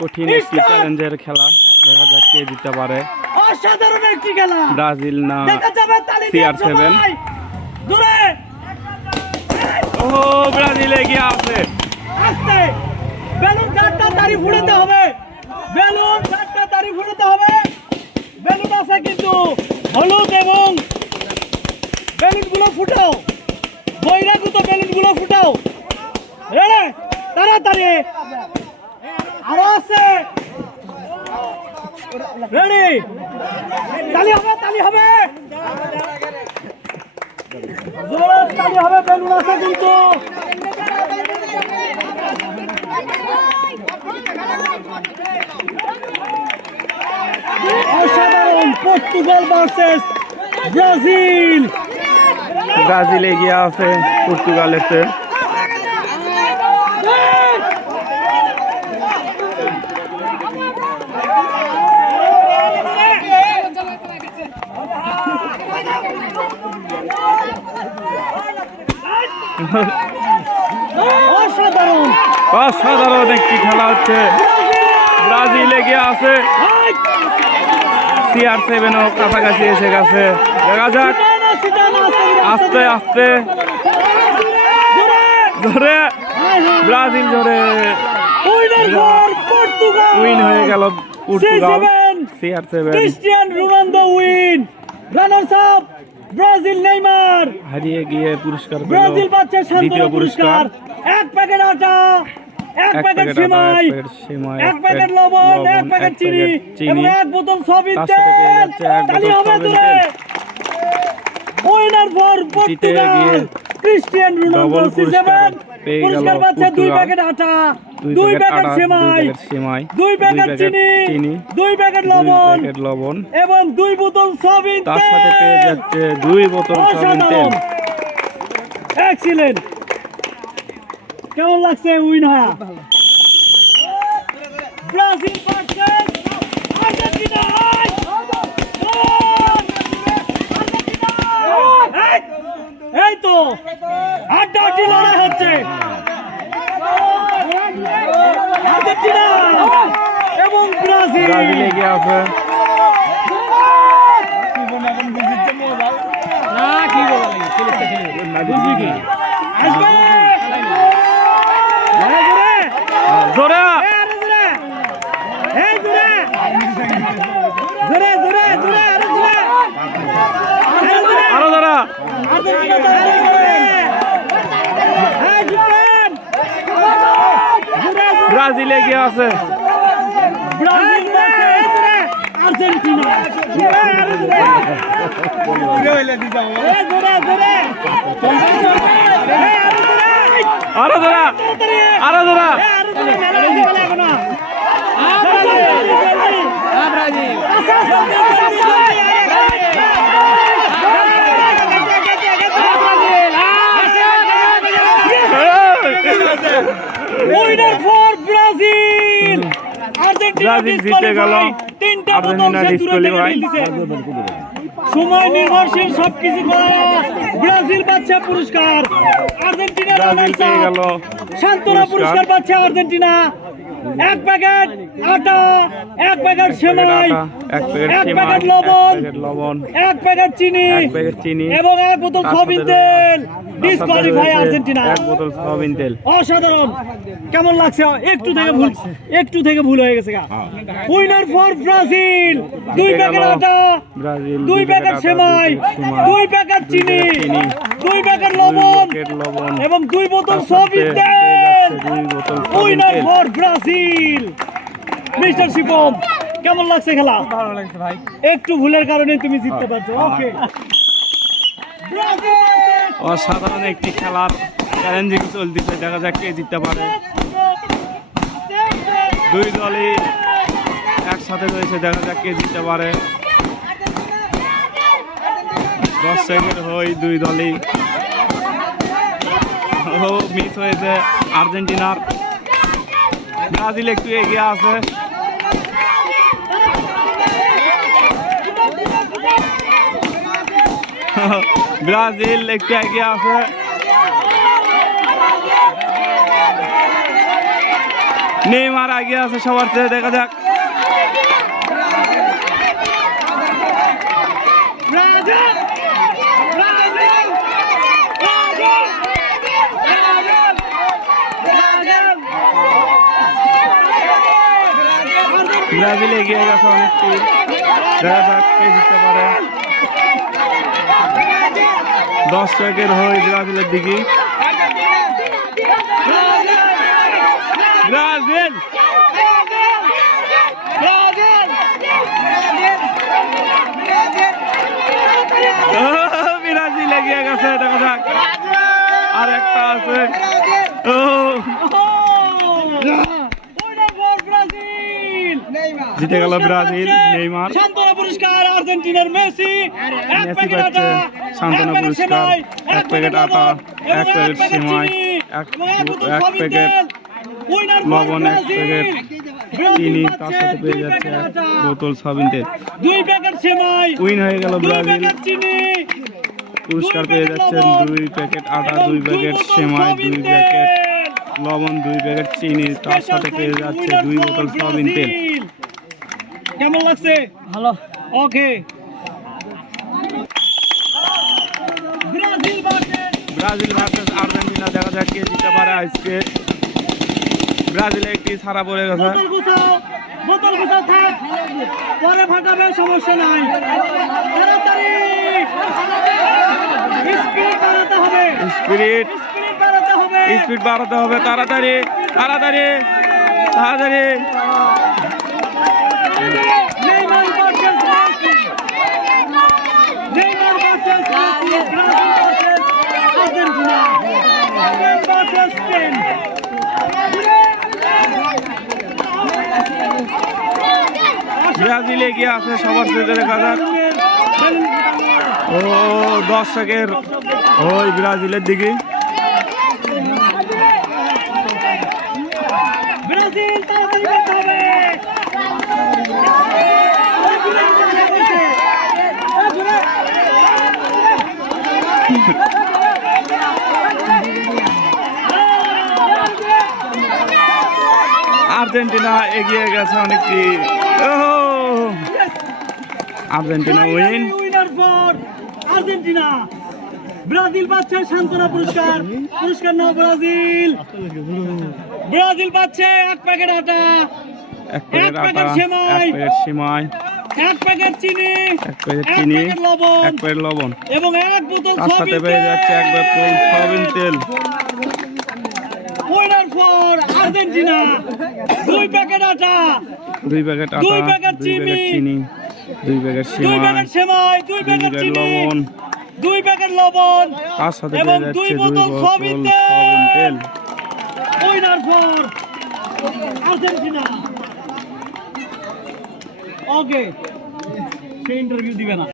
কঠিন একটি চ্যালেঞ্জের খেলা, দেখা যাক কে জিততে পারে। অসাধারণ একটি খেলা, ব্রাজিল না দেখা যাবে তালি দিয়ে CR7। সবাই দূরে ও ব্রাজিল এগিয়ে আছে। আস্তে বেলুন কাটটা তারি ফুটাতে হবে, বেলুন কাটটা তারি ফুটাতে হবে। বেলুন আছে কিন্তু হলুদ এবং বেলুনগুলো ফুটাও, বৈরাগত বেলুনগুলো ফুটাও। রে তাড়াতাড়ি আরো আছে, রেডি, তালি হবে, তালি হবে, জোরে তালি হবে। বেলুন আছে কিন্তু অসাধারণ। পর্তুগাল ভার্সেস ব্রাজিল, ব্রাজিল এগিয়ে আছে পর্তুগালের চেয়ে। অসাধারণ অসাধারণ একটি খেলা হচ্ছে, ব্রাজিল এগিয়ে আছে। CR7ও কাছাকাছি এসে গেছে, দেখা যাক। আস্তে আস্তে ধরে ব্রাজিল ধরে উইন হয়ে গেল Portugal. CR7 Cristiano Ronaldo win, runners up Brazil Neymar. হারিয়ে গিয়ে পুরস্কার পেল ব্রাজিল পাচ্ছে দ্বিতীয় শান্তনা পুরস্কার। এক প্যাকেট আটা, এক প্যাকেট সেমাই, এক প্যাকেট লবণ, এক প্যাকেট চিনি এবং এক বোতল সয়াবিন তার সাথে পেয়ে তেল। যাচ্ছে এক তালি বোতল হবে সয়াবিন দূরে। তেল। উইনার ফর জিতে গিয়ে পর্তুগাল, ক্রিস্টিয়ানো রোনালদো। ডবল পুরস্কার পেয়ে গেল পুরস্কার পাচ্ছে দুই পর্তুগাল। প্যাকেট আটা, 2 দুই প্যাকেট প্যাকেট আটা, 2 সেমাই, প্যাকেট সেমাই, 2 প্যাকেট চিনি, 2 প্যাকেট 2 লবণ প্যাকেট লবণ, এবং 2 বোতল সয়াবিন তার তেল। সাথে পেয়ে যাচ্ছে 2 বোতল সয়াবিন তেল। এক্সিলেন্ট। কেমন লাগছে উইন হয়া? Brazil versus Argentina. এই তো হাড্ডাহাড্ডি লড়াই হচ্ছে, আর্জেন্টিনা এবং ব্রাজিল। ব্রাজিল এগিয়ে আছে। আসবে জোরে আরো ধরা। ব্রাজিল এগিয়ে আছে। আরো ধরা, আরো ধরা। Winner for Brazil. ব্রাজিল জিতে গেল, আর্জেন্টিনা ডিসকোয়ালিফাই। সময় নির্ভরশীল সবকিছু করা, ব্রাজিল পাচ্ছে পুরস্কার, আর্জেন্টিনা ব্রাজিল পেয়ে গেল সান্ত্বনা পুরস্কার পাচ্ছে আর্জেন্টিনা। এক প্যাকেট আটা, এক প্যাকেট সেমাই, এক প্যাকেট এক সেমাই, প্যাকেট এক লবণ, প্যাকেট লবণ, এক প্যাকেট চিনি এক প্যাকেট চিনি এবং এক বোতল তার সয়াবিন সাথে তেল। তার সাথে ডিসকোয়ালিফাই রয়েছে আর্জেন্টিনা। এক বোতল সয়াবিন তেল। অসাধারণ। কেমন লাগছে? একটু থেকে ভুল হয়ে গেছে। উইনার ফর ব্রাজিল, 2 প্যাকেট আটা, ব্রাজিল 2 প্যাকেট সেমাই, 2 প্যাকেট চিনি, 2 প্যাকেট লবণ এবং 2 বোতল সয়াবিন তেল। Winner for Brazil. Mister Shivam, কেমন লাগছে খেলা? ভালো লাগছে ভাই। একটু ভুলের কারণে তুমি জিততে পারছো। ওকে, অসাধারণ একটি খেলার চ্যালেঞ্জিং চলতেছে, দেখা যাক কে জিততে পারে। 2 দলই একসাথে রয়েছে, দেখা যাক কে জিততে পারে। 10 সেকেন্ড হই 2 দলই। ও মিস হয়েছে আর্জেন্টিনার। ব্রাজিল একটু এগিয়ে আছে। ব্রাজিল একটু এগিয়ে আছে। নেইমার আগে আছে সবার চেয়ে, দেখা যাক। ব্রাজিল এগিয়ে গেছে অনেকটি, দেখা যাক কে জিততে পারে। দর্শকের হয়ে ব্রাজিলের দিকে। ব্রাজিল ব্রাজিল এগিয়ে গেছে, দেখা যাক। আর একটা আছে, জিতে গেল ব্রাজিল। নেইমার সান্ত্বনা পুরস্কার আর্জেন্টিনার মেসি, মেসি পাচ্ছে সান্ত্বনা পুরস্কার, 1 প্যাকেট আটা, 1 প্যাকেট সেমাই, 1 প্যাকেট লবণ, 1 প্যাকেট চিনি, তার সাথে পেয়ে যাচ্ছে 1 বোতল সয়াবিন তেল। 2 প্যাকেট সেমাই, উইন হয়ে গেল 2 ব্রাজিল। প্যাকেট চিনি, পুরস্কার পেয়ে যাচ্ছেন 2 প্যাকেট আটা, 2 প্যাকেট সেমাই, 2 প্যাকেট লবণ, 2 প্যাকেট চিনি, তার সাথে পেয়ে যাচ্ছে 2 বোতল সয়াবিন তেল। কেমন লাগছে? ভালো। ওকে, ব্রাজিল ভার্সেস আর্জেন্টিনা, দেখা যাক কে জিততে পারে আজকে। ব্রাজিলে একটি ছাড়া পড়ে গেছে। বোতল গুছাও থাক, পরে ফাটাবে, সমস্যা নাই। তাড়াতাড়ি স্পিড বাড়াতে হবে, স্পিড বাড়াতে হবে, স্পিড বাড়াতে হবে, তাড়াতাড়ি তাড়াতাড়ি তাড়াতাড়ি। Neymar versus Messi, Neymar versus Messi, Brazil versus Argentina, Spain versus Spain. Brazil এগিয়ে আছে সবার সাথে, দেখা যাক। ও দর্শকের ওই ব্রাজিলের দিকে। ব্রাজিল তাড়াতাড়ি করতে হবে। আর্জেন্টিনা এগিয়ে গেছে অনেকটি। Argentina win. Winner for Argentina. Brazil পাচ্ছে সান্ত্বনা পুরস্কার, পুরস্কার নাও ব্রাজিল। ব্রাজিল পাচ্ছে 1 প্যাকেট আটা, 1 প্যাকেট আটা, 1 প্যাকেট সেমাই, 1 প্যাকেট চিনি, 1 প্যাকেট চিনি, 1 প্যাকেট লবণ, 1 প্যাকেট লবণ, এবং 1 বোতল তার সাথে পেয়ে যাচ্ছে 1 বোতল সয়াবিন তেল। Winner for Argentina. 2 প্যাকেট আটা, 2 প্যাকেট আটা, 2 2 প্যাকেট প্যাকেট চিনি, 2 প্যাকেট 2 সেমাই, প্যাকেট সেমাই, 2 2 প্যাকেট প্যাকেট চিনি, লবণ, 2 প্যাকেট লবণ, তার সাথে এবং পেয়ে 2 যাচ্ছে 2 বোতল বোতল সয়াবিন সয়াবিন তেল। তেল। Winner for Argentina. Okay, say interview দিবে না।